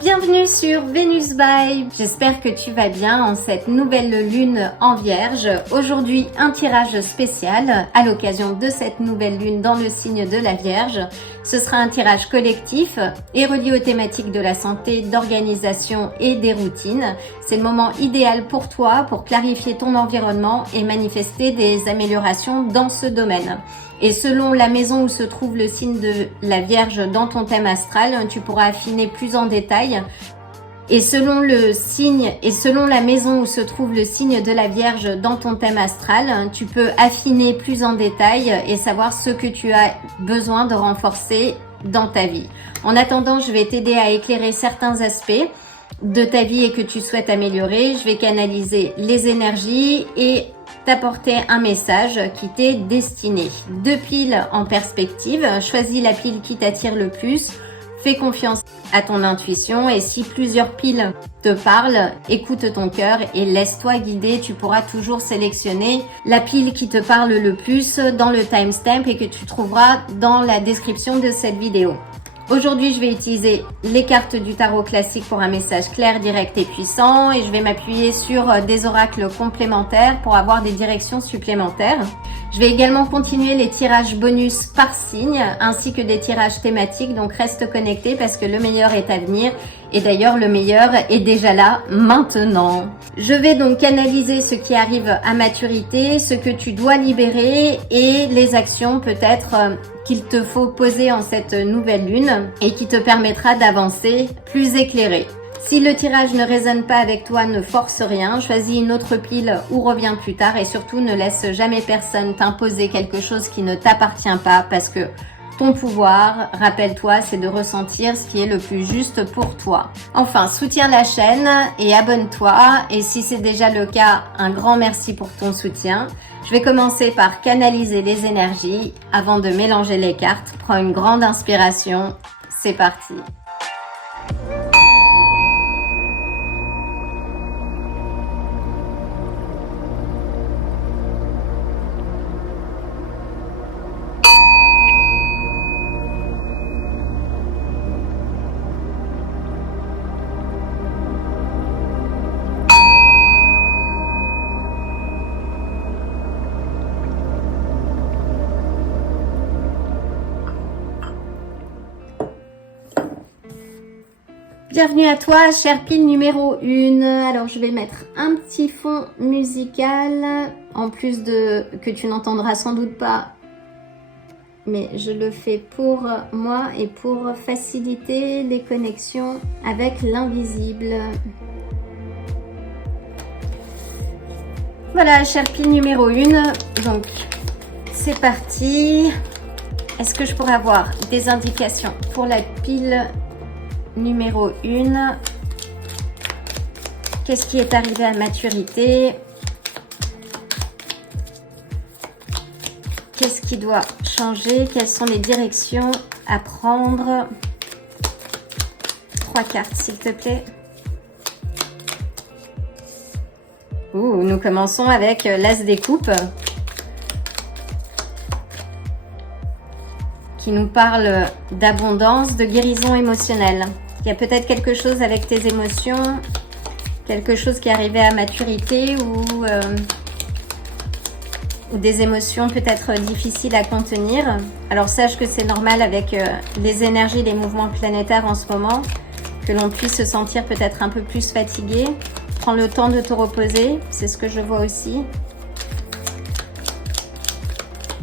Bienvenue sur Venus Vibe, j'espère que tu vas bien en cette nouvelle lune en Vierge. Aujourd'hui un tirage spécial à l'occasion de cette nouvelle lune dans le signe de la Vierge. Ce sera un tirage collectif et relié aux thématiques de la santé, d'organisation et des routines. C'est le moment idéal pour toi pour clarifier ton environnement et manifester des améliorations dans ce domaine. Et selon la maison où se trouve le signe de la Vierge dans ton thème astral, tu pourras affiner plus en détail. Et selon le signe et selon la maison où se trouve le signe de la Vierge dans ton thème astral, tu peux affiner plus en détail et savoir ce que tu as besoin de renforcer dans ta vie. En attendant, je vais t'aider à éclairer certains aspects de ta vie et que tu souhaites améliorer. Je vais canaliser les énergies et t'apporter un message qui t'est destiné. 2 piles en perspective, choisis la pile qui t'attire le plus, fais confiance à ton intuition et si plusieurs piles te parlent, écoute ton cœur et laisse-toi guider. Tu pourras toujours sélectionner la pile qui te parle le plus dans le timestamp et que tu trouveras dans la description de cette vidéo. Aujourd'hui, je vais utiliser les cartes du tarot classique pour un message clair, direct et puissant et je vais m'appuyer sur des oracles complémentaires pour avoir des directions supplémentaires. Je vais également continuer les tirages bonus par signe ainsi que des tirages thématiques, donc reste connecté parce que le meilleur est à venir et d'ailleurs le meilleur est déjà là maintenant. Je vais donc canaliser ce qui arrive à maturité, ce que tu dois libérer et les actions peut-être qu'il te faut poser en cette nouvelle lune et qui te permettra d'avancer plus éclairé. Si le tirage ne résonne pas avec toi, ne force rien, choisis une autre pile ou reviens plus tard et surtout ne laisse jamais personne t'imposer quelque chose qui ne t'appartient pas parce que ton pouvoir, rappelle-toi, c'est de ressentir ce qui est le plus juste pour toi. Enfin, soutiens la chaîne et abonne-toi et si c'est déjà le cas, un grand merci pour ton soutien. Je vais commencer par canaliser les énergies avant de mélanger les cartes. Prends une grande inspiration, c'est parti. Bienvenue à toi, chère pile numéro 1. Alors, je vais mettre un petit fond musical, en plus de que tu n'entendras sans doute pas, mais je le fais pour moi et pour faciliter les connexions avec l'invisible. Voilà, chère pile numéro 1. Donc, c'est parti. Est-ce que je pourrais avoir des indications pour la pile numéro 1, qu'est-ce qui est arrivé à maturité? Qu'est-ce qui doit changer? Quelles sont les directions à prendre? 3 cartes, s'il te plaît. Ouh, nous commençons avec l'As des coupes qui nous parle d'abondance, de guérison émotionnelle. Il y a peut-être quelque chose avec tes émotions, quelque chose qui est arrivé à maturité ou des émotions peut-être difficiles à contenir. Alors sache que c'est normal avec les énergies, les mouvements planétaires en ce moment, que l'on puisse se sentir peut-être un peu plus fatigué. Prends le temps de te reposer, c'est ce que je vois aussi.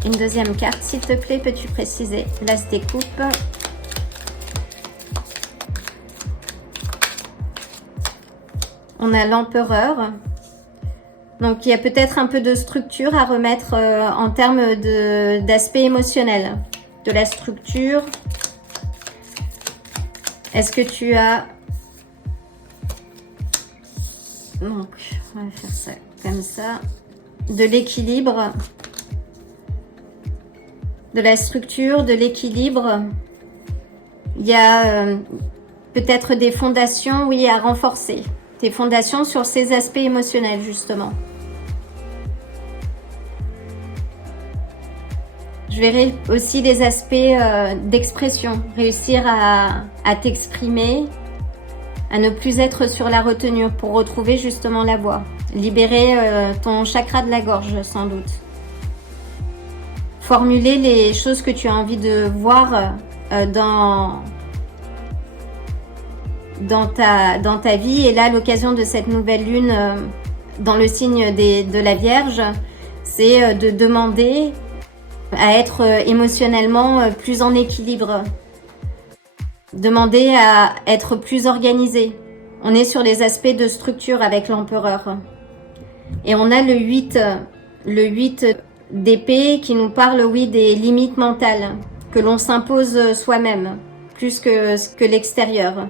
Une deuxième carte, s'il te plaît, peux-tu préciser l'As des coupes? On a l'Empereur. Donc, il y a peut-être un peu de structure à remettre en termes d'aspect émotionnel. De la structure. Est-ce que tu as... Donc, on va faire ça comme ça. De l'équilibre. De la structure, de l'équilibre. Il y a peut-être des fondations, oui, à renforcer. Des fondations sur ces aspects émotionnels, justement. Je verrai aussi les aspects d'expression. Réussir à t'exprimer à ne plus être sur la retenue pour retrouver justement la voix. Libérer ton chakra de la gorge sans doute. Formuler les choses que tu as envie de voir dans ta vie. Et là, à l'occasion de cette nouvelle lune dans le signe de la Vierge, c'est de demander à être émotionnellement plus en équilibre. Demander à être plus organisé. On est sur les aspects de structure avec l'empereur. Et on a le 8 d'épée qui nous parle, oui, des limites mentales que l'on s'impose soi-même, plus que l'extérieur.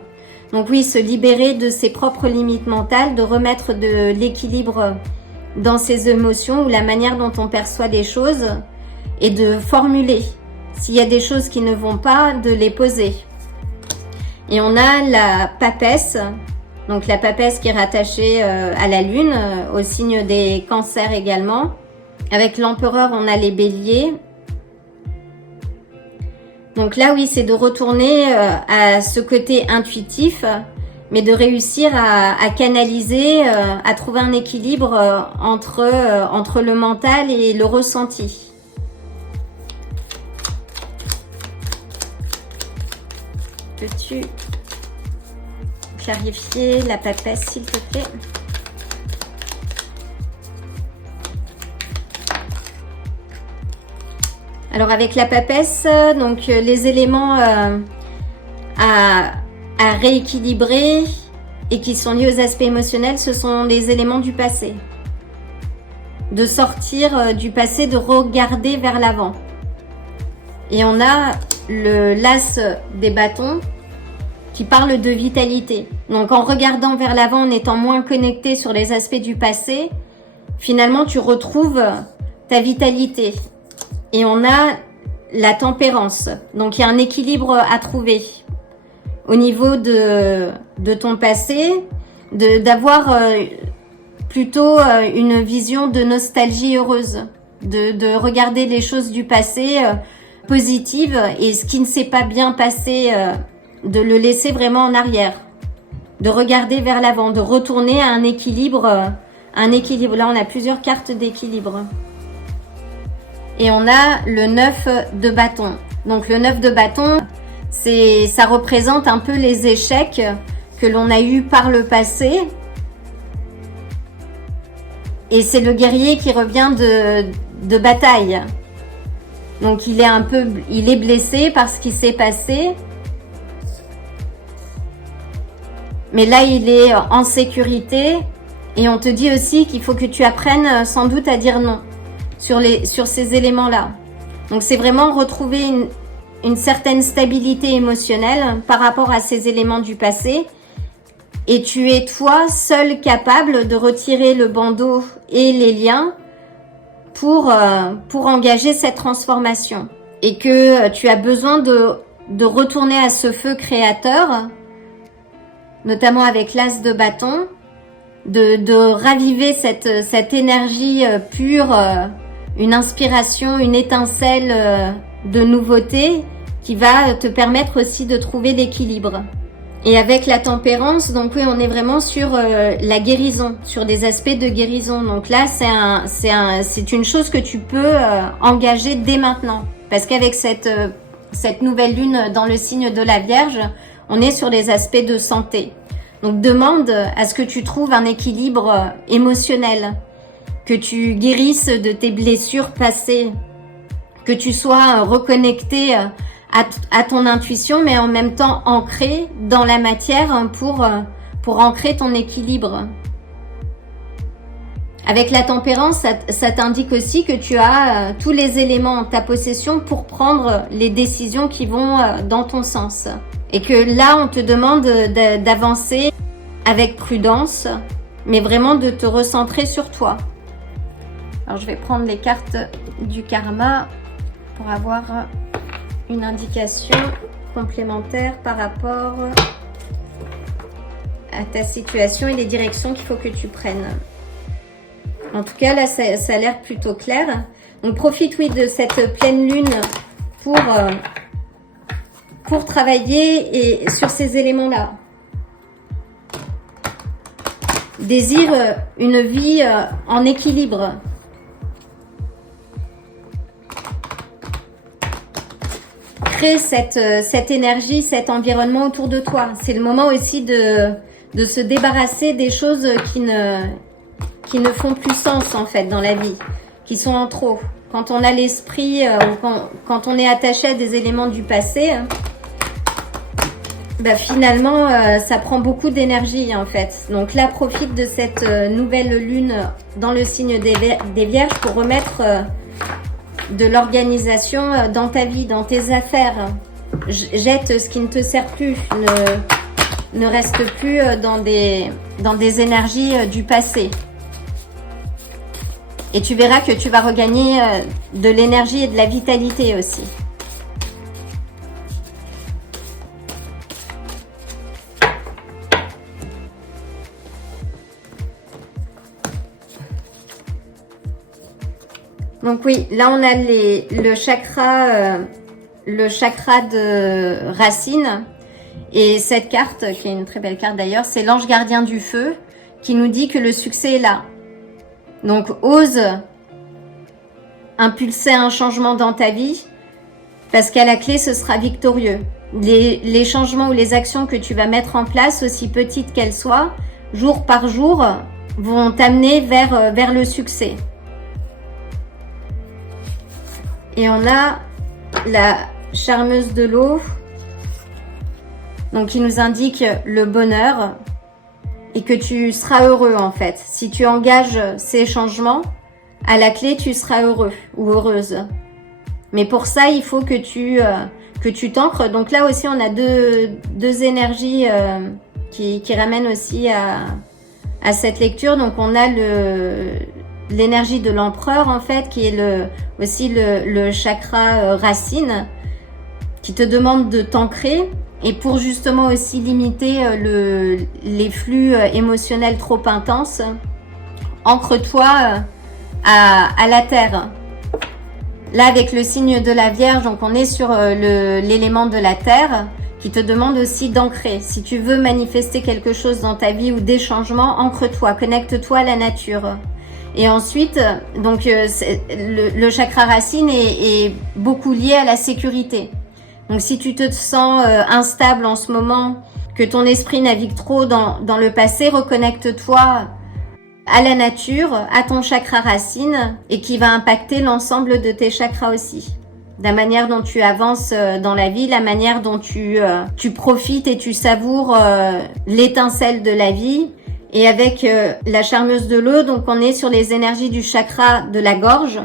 Donc oui, se libérer de ses propres limites mentales, de remettre de l'équilibre dans ses émotions ou la manière dont on perçoit les choses et de formuler. S'il y a des choses qui ne vont pas, de les poser. Et on a la papesse, donc la papesse qui est rattachée à la lune, au signe des cancers également. Avec l'empereur, on a les béliers. Donc là, oui, c'est de retourner à ce côté intuitif, mais de réussir à canaliser, à trouver un équilibre entre le mental et le ressenti. Peux-tu clarifier la papesse, s'il te plaît? Alors avec la papesse, donc les éléments à rééquilibrer et qui sont liés aux aspects émotionnels, ce sont les éléments du passé. De sortir du passé, de regarder vers l'avant. Et on a le l'as des bâtons qui parle de vitalité. Donc en regardant vers l'avant, en étant moins connecté sur les aspects du passé, finalement tu retrouves ta vitalité. Et on a la tempérance. Donc il y a un équilibre à trouver au niveau de ton passé, d'avoir plutôt une vision de nostalgie heureuse, de regarder les choses du passé positives et ce qui ne s'est pas bien passé, de le laisser vraiment en arrière, de regarder vers l'avant, de retourner à un équilibre. Là, on a plusieurs cartes d'équilibre. Et on a le 9 de bâton. Donc le 9 de bâton, ça représente un peu les échecs que l'on a eus par le passé. Et c'est le guerrier qui revient de bataille. Donc il est blessé par ce qui s'est passé. Mais là, il est en sécurité. Et on te dit aussi qu'il faut que tu apprennes sans doute à dire non sur ces éléments-là. Donc c'est vraiment retrouver une certaine stabilité émotionnelle par rapport à ces éléments du passé. Et tu es toi seul capable de retirer le bandeau et les liens pour engager cette transformation. Et que tu as besoin de retourner à ce feu créateur, notamment avec l'as de bâton, de raviver cette énergie pure, une inspiration, une étincelle de nouveauté qui va te permettre aussi de trouver l'équilibre. Et avec la tempérance, donc oui, on est vraiment sur la guérison, sur des aspects de guérison. Donc là, c'est une chose que tu peux engager dès maintenant. Parce qu'avec cette nouvelle lune dans le signe de la Vierge, on est sur les aspects de santé. Donc demande à ce que tu trouves un équilibre émotionnel, que tu guérisses de tes blessures passées, que tu sois reconnecté à ton intuition, mais en même temps ancré dans la matière pour ancrer ton équilibre. Avec la tempérance, ça t'indique aussi que tu as tous les éléments en ta possession pour prendre les décisions qui vont dans ton sens. Et que là, on te demande d'avancer avec prudence, mais vraiment de te recentrer sur toi. Alors, je vais prendre les cartes du karma pour avoir une indication complémentaire par rapport à ta situation et les directions qu'il faut que tu prennes. En tout cas, là, ça a l'air plutôt clair. Donc, profite, oui, de cette pleine lune pour travailler sur ces éléments-là. désire une vie en équilibre. Crée cette énergie, cet environnement autour de toi. C'est le moment aussi de se débarrasser des choses qui ne font plus sens en fait dans la vie, qui sont en trop. Quand on a l'esprit, ou quand on est attaché à des éléments du passé, bah finalement ça prend beaucoup d'énergie en fait. Donc là, profite de cette nouvelle lune dans le signe des Vierges pour remettre de l'organisation dans ta vie, dans tes affaires. Jette ce qui ne te sert plus, ne reste plus dans des énergies du passé. Et tu verras que tu vas regagner de l'énergie et de la vitalité aussi. Donc oui, là on a le chakra de racine. Et cette carte, qui est une très belle carte d'ailleurs, c'est l'ange gardien du feu qui nous dit que le succès est là. Donc ose impulser un changement dans ta vie parce qu'à la clé ce sera victorieux. Les changements ou les actions que tu vas mettre en place, aussi petites qu'elles soient, jour par jour, vont t'amener vers le succès. Et on a la charmeuse de l'eau, donc qui nous indique le bonheur et que tu seras heureux en fait. Si tu engages ces changements, à la clé tu seras heureux ou heureuse. Mais pour ça, il faut que tu t'ancres. Donc là aussi, on a deux énergies qui ramènent aussi à cette lecture. Donc on a l'énergie de l'empereur en fait, qui est aussi le chakra racine, qui te demande de t'ancrer. Et pour justement aussi limiter les flux émotionnels trop intenses, ancre-toi à la terre. Là, avec le signe de la Vierge, donc on est sur l'élément de la terre qui te demande aussi d'ancrer. Si tu veux manifester quelque chose dans ta vie ou des changements, ancre-toi, connecte-toi à la nature. Et ensuite, donc le chakra racine est beaucoup lié à la sécurité. Donc si tu te sens instable en ce moment, que ton esprit navigue trop dans le passé, reconnecte-toi à la nature, à ton chakra racine, et qui va impacter l'ensemble de tes chakras aussi. La manière dont tu avances dans la vie, la manière dont tu profites et tu savoures l'étincelle de la vie. Et avec la charmeuse de l'eau, donc on est sur les énergies du chakra de la gorge.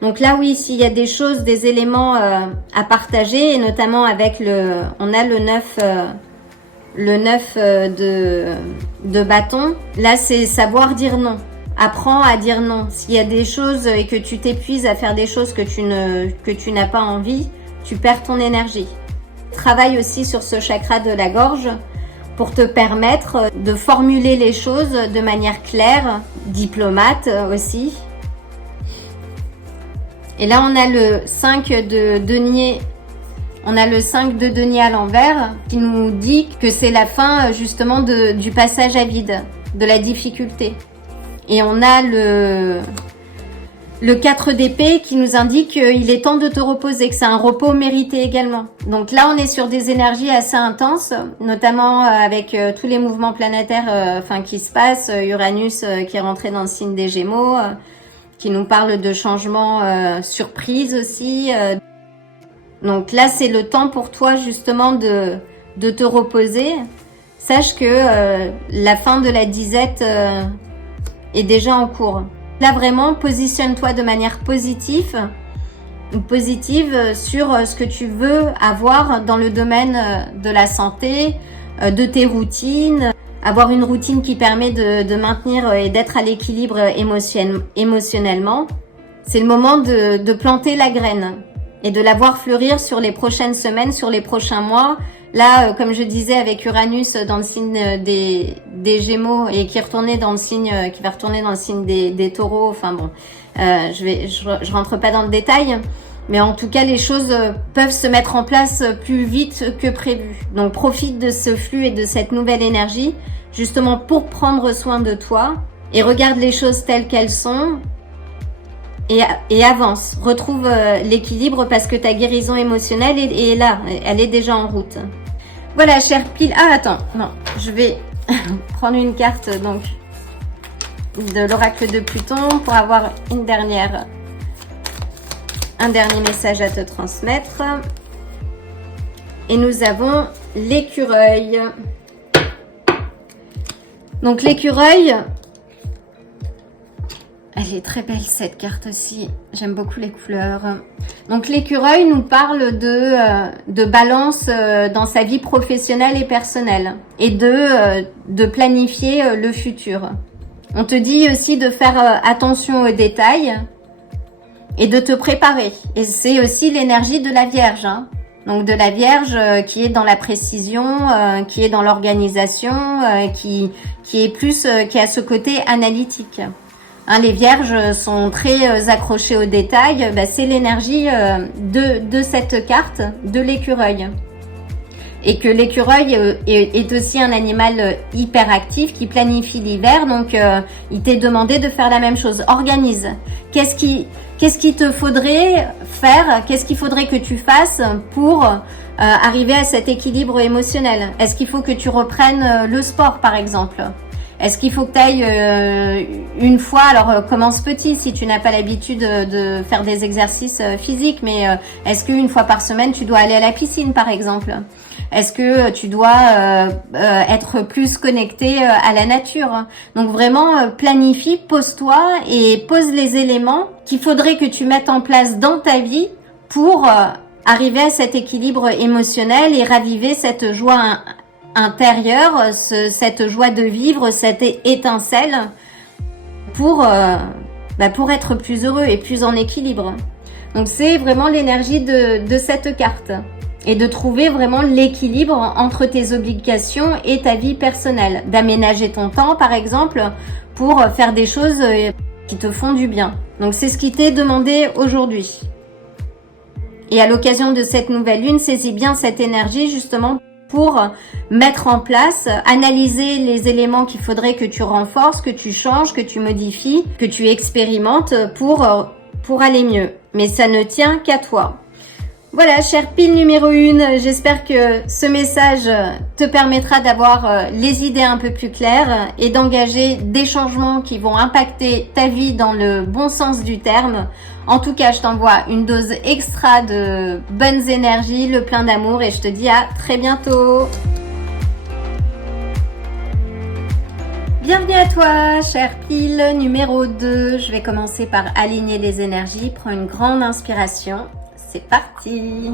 Donc là, oui, s'il y a des choses, des éléments à partager, et notamment avec on a le 9 de bâton. Là, c'est savoir dire non. Apprends à dire non. S'il y a des choses et que tu t'épuises à faire des choses que tu n'as pas envie, tu perds ton énergie. Travaille aussi sur ce chakra de la gorge pour te permettre de formuler les choses de manière claire, diplomate aussi. Et là, on a le 5 de denier. On a le 5 de denier à l'envers qui nous dit que c'est la fin justement du passage à vide, de la difficulté. Et on a le 4 d'épée qui nous indique qu'il est temps de te reposer, que c'est un repos mérité également. Donc là, on est sur des énergies assez intenses, notamment avec tous les mouvements planétaires qui se passent. Uranus qui est rentré dans le signe des Gémeaux, qui nous parle de changements surprises aussi. Donc là, c'est le temps pour toi justement de te reposer. Sache que la fin de la disette est déjà en cours. Là, vraiment, positionne-toi de manière positive sur ce que tu veux avoir dans le domaine de la santé, de tes routines. Avoir une routine qui permet de maintenir et d'être à l'équilibre émotionnellement. C'est le moment de planter la graine et de la voir fleurir sur les prochaines semaines, sur les prochains mois. Là, comme je disais, avec Uranus dans le signe des Gémeaux et qui va retourner dans le signe des Taureaux. Enfin bon, je rentre pas dans le détail, Mais en tout cas, les choses peuvent se mettre en place plus vite que prévu. Donc profite de ce flux et de cette nouvelle énergie, justement pour prendre soin de toi. Et regarde les choses telles qu'elles sont. Et avance. Retrouve l'équilibre parce que ta guérison émotionnelle est là. Elle est déjà en route. Voilà, chère pile. Ah, attends. Non, je vais prendre une carte donc de l'oracle de Pluton pour avoir un dernier message à te transmettre. Et nous avons l'écureuil. Donc l'écureuil, elle est très belle cette carte aussi. J'aime beaucoup les couleurs. Donc l'écureuil nous parle de balance dans sa vie professionnelle et personnelle et de planifier le futur. On te dit aussi de faire attention aux détails et de te préparer. Et c'est aussi l'énergie de la Vierge, hein. Donc de la Vierge qui est dans la précision, qui est dans l'organisation, qui a ce côté analytique. Hein, les Vierges sont très accrochées aux détails. Bah, c'est l'énergie de cette carte, de l'écureuil. Et que l'écureuil est aussi un animal hyperactif qui planifie l'hiver. Donc, il t'est demandé de faire la même chose. Organise. Qu'est-ce qu'il te faudrait faire? Qu'est-ce qu'il faudrait que tu fasses pour arriver à cet équilibre émotionnel? Est-ce qu'il faut que tu reprennes le sport, par exemple? Est-ce qu'il faut que tu ailles une fois, alors commence petit si tu n'as pas l'habitude de faire des exercices physiques, mais est-ce qu'une fois par semaine tu dois aller à la piscine par exemple? Est-ce que tu dois être plus connecté à la nature? Donc vraiment planifie, pose-toi et pose les éléments qu'il faudrait que tu mettes en place dans ta vie pour arriver à cet équilibre émotionnel et raviver cette joie intérieure, cette joie de vivre, cette étincelle pour être plus heureux et plus en équilibre. Donc c'est vraiment l'énergie de cette carte et de trouver vraiment l'équilibre entre tes obligations et ta vie personnelle, d'aménager ton temps par exemple pour faire des choses qui te font du bien. Donc c'est ce qui t'est demandé aujourd'hui. Et à l'occasion de cette nouvelle lune, saisis bien cette énergie justement pour mettre en place, analyser les éléments qu'il faudrait que tu renforces, que tu changes, que tu modifies, que tu expérimentes pour aller mieux. Mais ça ne tient qu'à toi. Voilà, chère pile numéro 1, j'espère que ce message te permettra d'avoir les idées un peu plus claires et d'engager des changements qui vont impacter ta vie dans le bon sens du terme. En tout cas, je t'envoie une dose extra de bonnes énergies, le plein d'amour et je te dis à très bientôt. Bienvenue à toi, chère pile numéro 2. Je vais commencer par aligner les énergies. Prends une grande inspiration. C'est parti!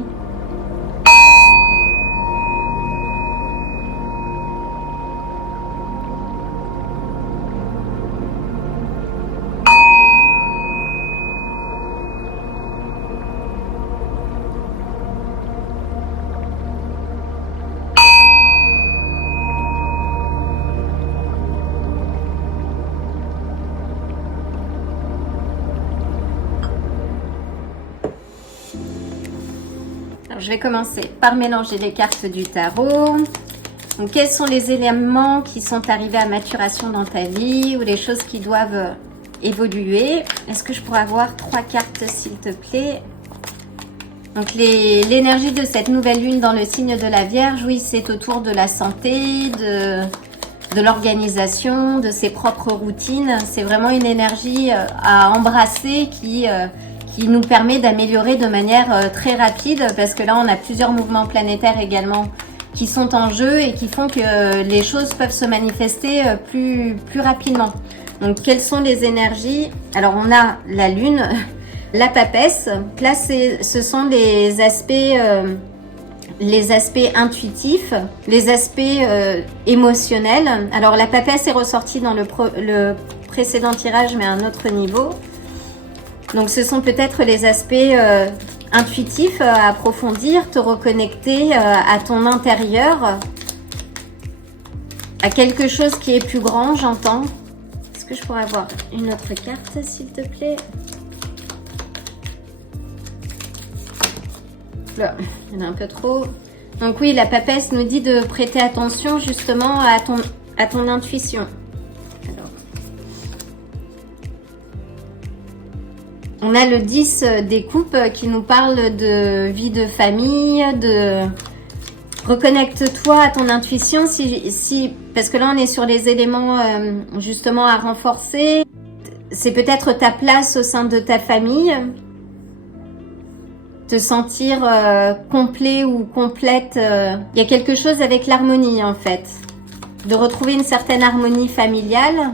Alors, je vais commencer par mélanger les cartes du tarot. Donc, quels sont les éléments qui sont arrivés à maturation dans ta vie ou les choses qui doivent évoluer? Est-ce que je pourrais avoir 3 cartes, s'il te plaît? Donc, l'énergie de cette nouvelle lune dans le signe de la Vierge, oui, c'est autour de la santé, de l'organisation, de ses propres routines. C'est vraiment une énergie à embrasser qui nous permet d'améliorer de manière très rapide parce que là, on a plusieurs mouvements planétaires également qui sont en jeu et qui font que les choses peuvent se manifester plus rapidement. Donc, quelles sont les énergies? Alors, on a la Lune, la Papesse. Là, ce sont les aspects intuitifs, les aspects émotionnels. Alors, la Papesse est ressortie dans le précédent tirage, mais à un autre niveau. Donc, ce sont peut-être les aspects intuitifs à approfondir, te reconnecter à ton intérieur, à quelque chose qui est plus grand, j'entends. Est-ce que je pourrais avoir une autre carte, s'il te plaît? Là, il y en a un peu trop. Donc oui, la papesse nous dit de prêter attention justement à ton intuition. Alors, on a le 10 des coupes qui nous parle de vie de famille, de reconnecte-toi à ton intuition parce que là on est sur les éléments justement à renforcer. C'est peut-être ta place au sein de ta famille. Te sentir complet ou complète. Il y a quelque chose avec l'harmonie en fait. De retrouver une certaine harmonie familiale.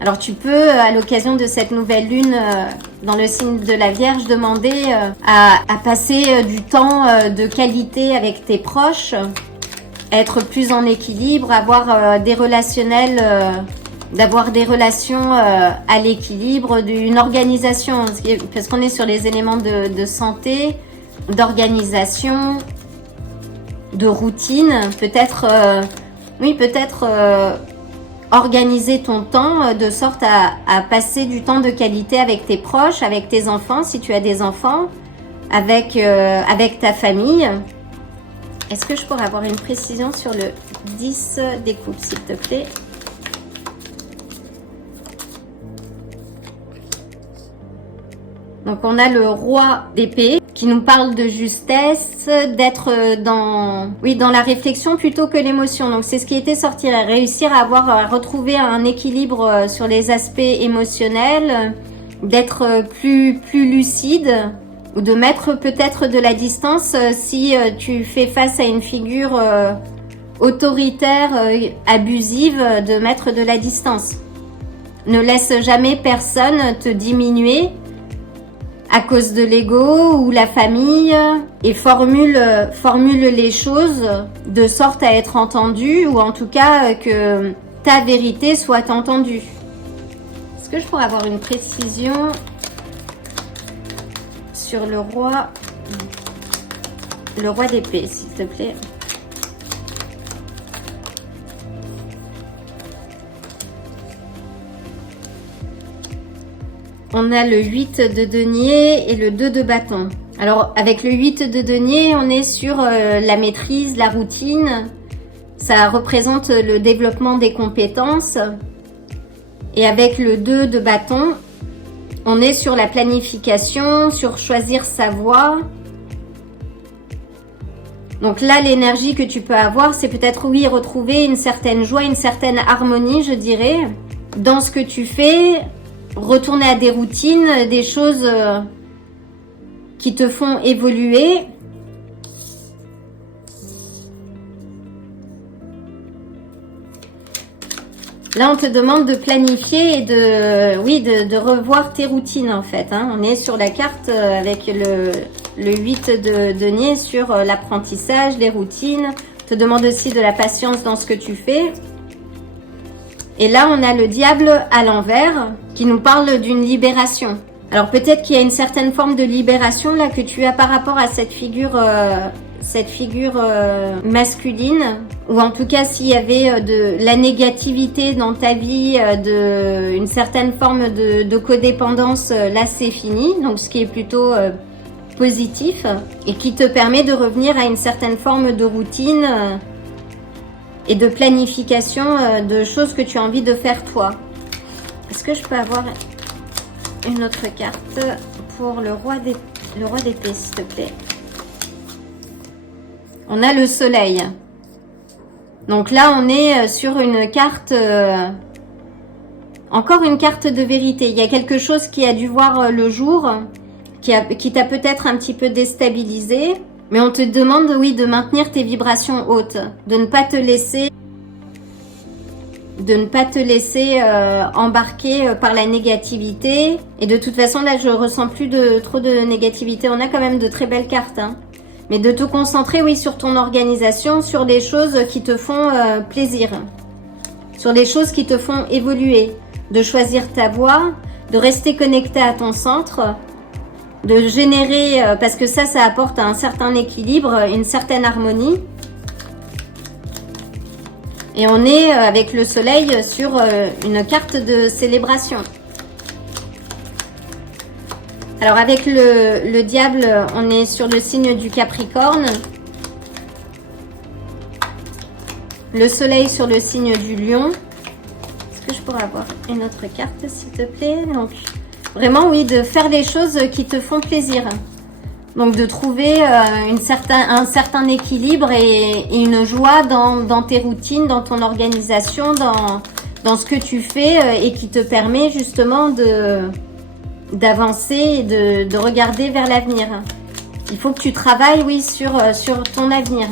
Alors tu peux, à l'occasion de cette nouvelle lune dans le signe de la Vierge, demander à passer du temps de qualité avec tes proches, être plus en équilibre, avoir des relationnels, d'avoir des relations à l'équilibre, d'une organisation, parce qu'on est sur les éléments de santé, d'organisation, de routine, peut-être, organiser ton temps de sorte à passer du temps de qualité avec tes proches, avec tes enfants, si tu as des enfants, avec ta famille. Est-ce que je pourrais avoir une précision sur le 10 des coupes, s'il te plaît? Donc on a le roi d'épée qui nous parle de justesse, d'être dans la réflexion plutôt que l'émotion. Donc c'est ce qui était sorti, réussir à retrouver un équilibre sur les aspects émotionnels, d'être plus lucide ou de mettre peut-être de la distance si tu fais face à une figure autoritaire, abusive, de mettre de la distance. Ne laisse jamais personne te diminuer à cause de l'ego ou la famille et formule les choses de sorte à être entendu ou en tout cas que ta vérité soit entendue. Est-ce que je pourrais avoir une précision sur le roi d'épée, s'il te plaît? On a le 8 de denier et le 2 de bâton. Alors, avec le 8 de denier, on est sur la maîtrise, la routine. Ça représente le développement des compétences. Et avec le 2 de bâton, on est sur la planification, sur choisir sa voie. Donc là, l'énergie que tu peux avoir, c'est peut-être, oui, retrouver une certaine joie, une certaine harmonie, je dirais, dans ce que tu fais. Retourner à des routines, des choses qui te font évoluer. Là, on te demande de planifier et de revoir tes routines en fait. On est sur la carte avec le 8 de denier sur l'apprentissage, les routines. On te demande aussi de la patience dans ce que tu fais. Et là, on a le diable à l'envers qui nous parle d'une libération. Alors peut-être qu'il y a une certaine forme de libération là que tu as par rapport à cette figure masculine, ou en tout cas s'il y avait de la négativité dans ta vie, une certaine forme de codépendance, là c'est fini. Donc ce qui est plutôt positif et qui te permet de revenir à une certaine forme de routine. Et de planification de choses que tu as envie de faire toi. Est-ce que je peux avoir une autre carte pour le roi d'épée, s'il te plaît? On a le soleil. Donc là, on est sur une carte, encore une carte de vérité. Il y a quelque chose qui a dû voir le jour, qui t'a peut-être un petit peu déstabilisé. Mais on te demande, oui, de maintenir tes vibrations hautes, de ne pas te laisser embarquer par la négativité. Et de toute façon, là, je ressens plus trop de négativité. On a quand même de très belles cartes, Mais de te concentrer, oui, sur ton organisation, sur des choses qui te font plaisir, sur des choses qui te font évoluer, de choisir ta voie, de rester connecté à ton centre, de générer, parce que ça apporte un certain équilibre, une certaine harmonie. Et on est avec le soleil sur une carte de célébration. Alors avec le diable, on est sur le signe du Capricorne. Le soleil sur le signe du Lion. Est-ce que je pourrais avoir une autre carte, s'il te plaît? Donc, vraiment, oui, de faire les choses qui te font plaisir. Donc, de trouver un certain équilibre et une joie dans tes routines, dans ton organisation, dans ce que tu fais et qui te permet justement d'avancer et de regarder vers l'avenir. Il faut que tu travailles, oui, sur ton avenir.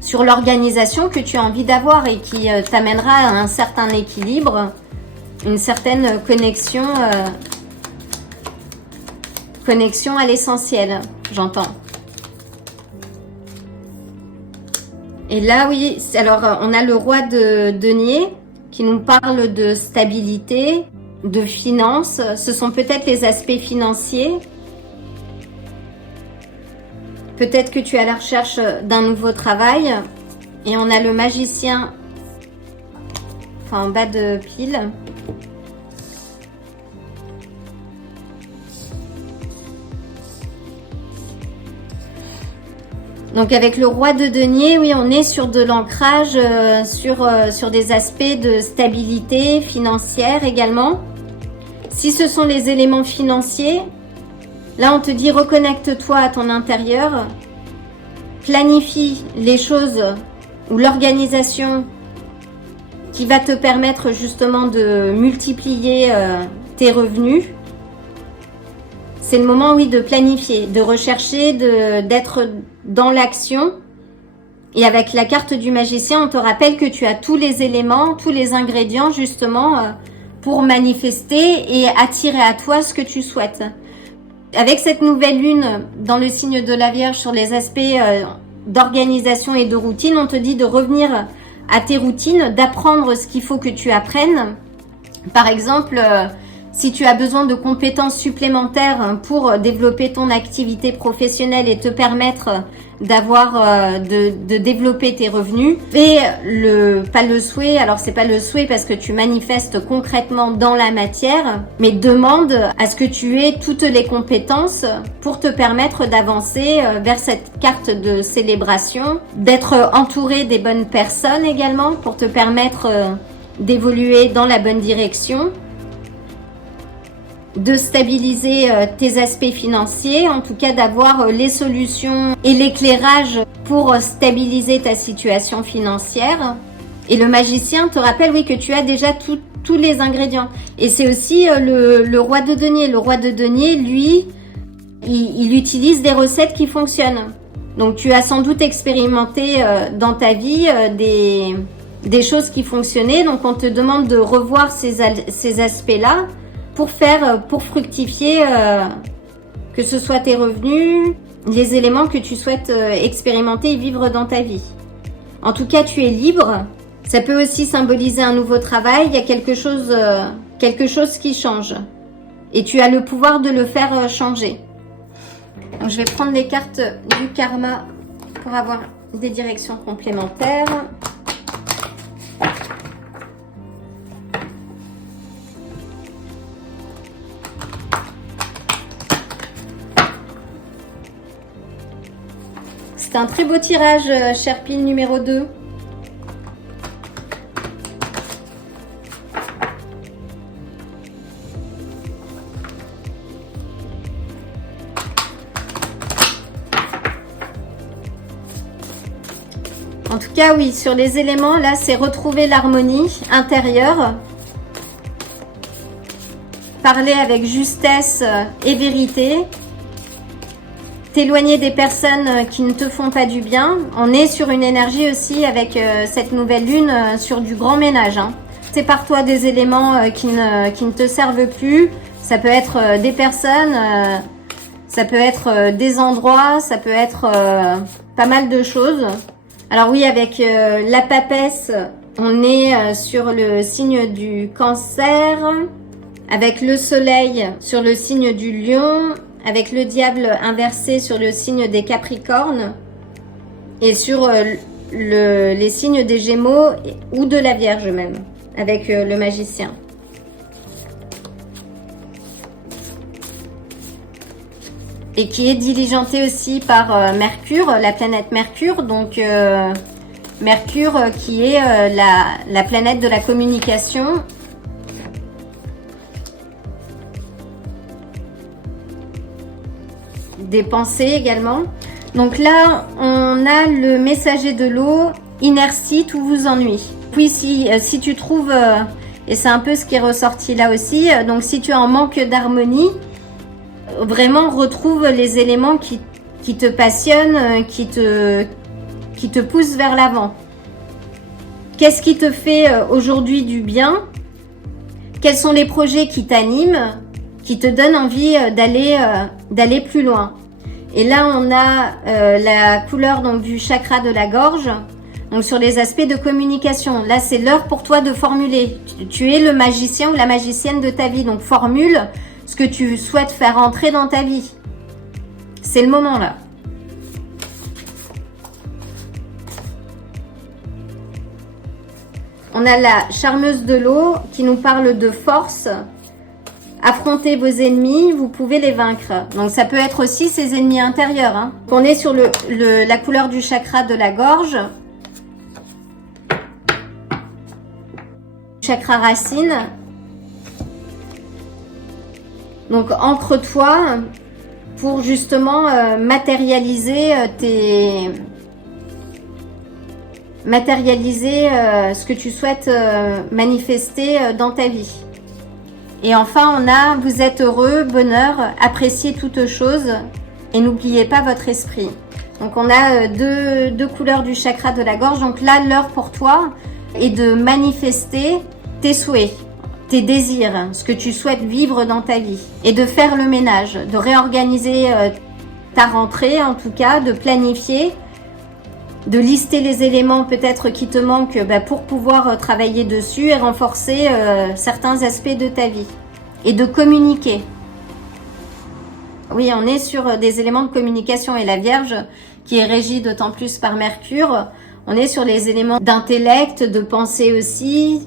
Sur l'organisation que tu as envie d'avoir et qui t'amènera à un certain équilibre, une certaine connexion à l'essentiel, j'entends. Et là, oui, alors on a le roi de denier qui nous parle de stabilité, de finances. Ce sont peut-être les aspects financiers. Peut-être que tu es à la recherche d'un nouveau travail. Et on a le magicien, enfin en bas de pile. Donc avec le roi de denier, oui, on est sur de l'ancrage, sur des aspects de stabilité financière également. Si ce sont les éléments financiers, là on te dit reconnecte-toi à ton intérieur, planifie les choses ou l'organisation qui va te permettre justement de multiplier tes revenus. C'est le moment, oui, de planifier, de rechercher, d'être dans l'action. Et avec la carte du magicien, on te rappelle que tu as tous les éléments, tous les ingrédients justement pour manifester et attirer à toi ce que tu souhaites. Avec cette nouvelle lune dans le signe de la Vierge sur les aspects d'organisation et de routine, on te dit de revenir à tes routines, d'apprendre ce qu'il faut que tu apprennes. Par exemple, si tu as besoin de compétences supplémentaires pour développer ton activité professionnelle et te permettre de développer tes revenus, fais pas le souhait, alors c'est pas le souhait parce que tu manifestes concrètement dans la matière, mais demande à ce que tu aies toutes les compétences pour te permettre d'avancer vers cette carte de célébration, d'être entouré des bonnes personnes également pour te permettre d'évoluer dans la bonne direction, de stabiliser tes aspects financiers, en tout cas d'avoir les solutions et l'éclairage pour stabiliser ta situation financière. Et le magicien te rappelle, oui, que tu as déjà tous les ingrédients. Et c'est aussi le roi de denier. Le roi de denier, lui, il utilise des recettes qui fonctionnent. Donc tu as sans doute expérimenté dans ta vie des choses qui fonctionnaient. Donc on te demande de revoir ces aspects-là pour fructifier, que ce soit tes revenus, les éléments que tu souhaites expérimenter et vivre dans ta vie. En tout cas, tu es libre. Ça peut aussi symboliser un nouveau travail. Il y a quelque chose qui change. Et tu as le pouvoir de le faire changer. Donc, je vais prendre les cartes du karma pour avoir des directions complémentaires. C'est un très beau tirage, cher pile numéro 2. En tout cas, oui, sur les éléments, là, c'est retrouver l'harmonie intérieure. Parler avec justesse et vérité. T'éloigner des personnes qui ne te font pas du bien. On est sur une énergie aussi avec cette nouvelle lune sur du grand ménage. Sépare-toi des éléments qui ne te servent plus. Ça peut être des personnes, ça peut être des endroits, ça peut être pas mal de choses. Alors oui, avec la papesse, on est sur le signe du Cancer. Avec le soleil sur le signe du Lion. Avec le diable inversé sur le signe des Capricornes et sur les signes des Gémeaux ou de la Vierge même, avec le magicien. et qui est diligentée aussi par Mercure, la planète Mercure. Donc Mercure qui est la planète de la communication. Des pensées également. Donc là, on a le messager de l'eau, inertie, tout vous ennuie. Puis si tu trouves, et c'est un peu ce qui est ressorti là aussi, donc si tu es en manque d'harmonie, vraiment retrouve les éléments qui te passionnent, qui te poussent vers l'avant. Qu'est-ce qui te fait aujourd'hui du bien? Quels sont les projets qui t'animent, qui te donnent envie d'aller plus loin? Et là, on a la couleur donc du chakra de la gorge. Donc sur les aspects de communication. Là, c'est l'heure pour toi de formuler. Tu es le magicien ou la magicienne de ta vie. Donc formule ce que tu souhaites faire entrer dans ta vie. C'est le moment là. On a la charmeuse de l'eau qui nous parle de force. Affrontez vos ennemis, vous pouvez les vaincre. Donc ça peut être aussi ses ennemis intérieurs. Hein. On est sur la couleur du chakra de la gorge. Chakra racine. Donc ancre-toi pour justement matérialiser ce que tu souhaites manifester dans ta vie. Et enfin, on a « Vous êtes heureux, bonheur, appréciez toutes choses et n'oubliez pas votre esprit ». Donc, on a deux couleurs du chakra de la gorge. Donc là, l'heure pour toi est de manifester tes souhaits, tes désirs, ce que tu souhaites vivre dans ta vie. Et de faire le ménage, de réorganiser ta rentrée en tout cas, de planifier, de lister les éléments peut-être qui te manquent pour pouvoir travailler dessus et renforcer certains aspects de ta vie. Et de communiquer. Oui, on est sur des éléments de communication et la Vierge, qui est régie d'autant plus par Mercure, on est sur les éléments d'intellect, de pensée aussi.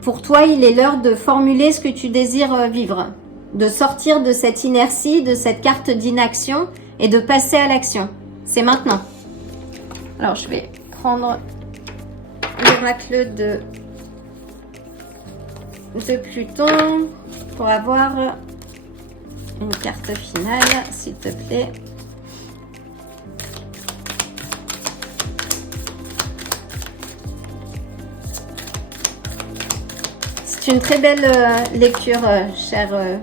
Pour toi, il est l'heure de formuler ce que tu désires vivre, de sortir de cette inertie, de cette carte d'inaction et de passer à l'action. C'est maintenant. Alors, je vais prendre l'oracle de Pluton pour avoir une carte finale, s'il te plaît. C'est une très belle lecture, chère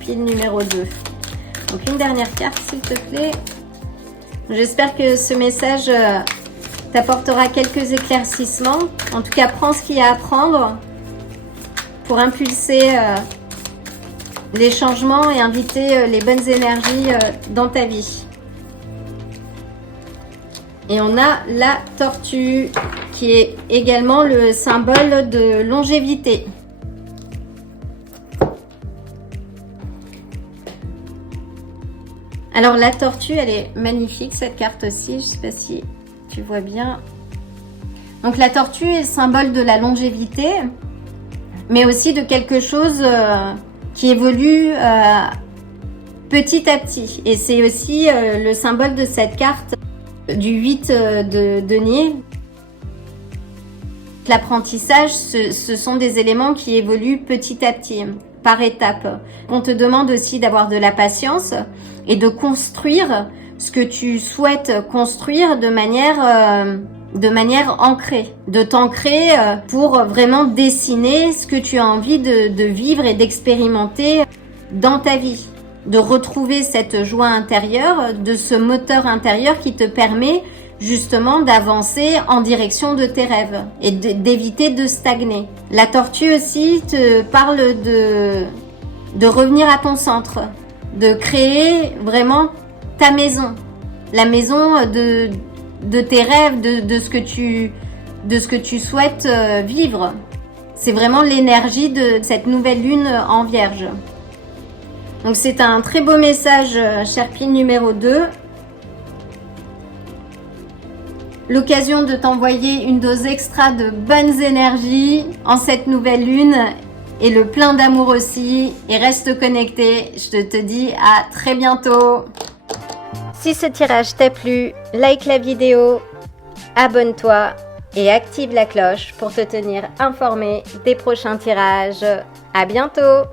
pile numéro 2. Donc, une dernière carte, s'il te plaît. J'espère que ce message t'apportera quelques éclaircissements. En tout cas, prends ce qu'il y a à prendre pour impulser les changements et inviter les bonnes énergies dans ta vie. Et on a la tortue qui est également le symbole de longévité. Alors la tortue, elle est magnifique cette carte aussi, je ne sais pas si tu vois bien. Donc la tortue est symbole de la longévité, mais aussi de quelque chose qui évolue petit à petit. Et c'est aussi le symbole de cette carte du 8 de denier. L'apprentissage, ce sont des éléments qui évoluent petit à petit, par étapes. On te demande aussi d'avoir de la patience et de construire ce que tu souhaites construire de manière ancrée, de t'ancrer pour vraiment dessiner ce que tu as envie de vivre et d'expérimenter dans ta vie, de retrouver cette joie intérieure, de ce moteur intérieur qui te permet justement d'avancer en direction de tes rêves et d'éviter de stagner. La tortue aussi te parle de revenir à ton centre, de créer vraiment ta maison, la maison de tes rêves, de ce que tu souhaites vivre. C'est vraiment l'énergie de cette nouvelle lune en Vierge. Donc c'est un très beau message, chère pile numéro 2. L'occasion de t'envoyer une dose extra de bonnes énergies en cette nouvelle lune et le plein d'amour aussi. Et reste connecté. Je te dis à très bientôt. Si ce tirage t'a plu, like la vidéo, abonne-toi et active la cloche pour te tenir informé des prochains tirages. À bientôt!